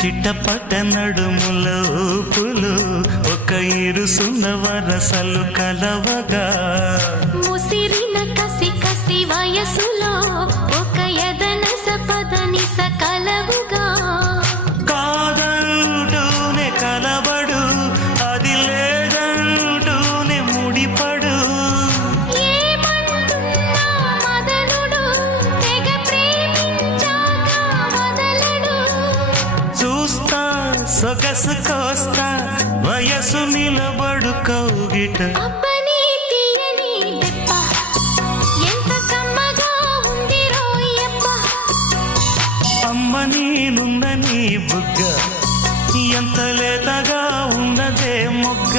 చిట్టపట్ట నడుముల ఊపులు ఒక ఇరుసున్న వరసలు కలవగా ముసిరిన కసి కసి వయసులో ఒక యదన సపదని సకలవుగా కాదంటూనే కలబడు అది లేదంటూనే ముడిపడు ఏమంటున్నా మదనుడు తెగ ప్రేమించాక వదలడు చూస్తా సొగసు కోస్తా వయసు నిలబడు కౌగిట అబ్బని తీయని దెబ్బ ఎంత కమ్మగా ఉంది రోయప్ప అమ్మ నేనున్న నీ బుగ్గ ఎంత లేతగా ఉన్నదే మొగ్గ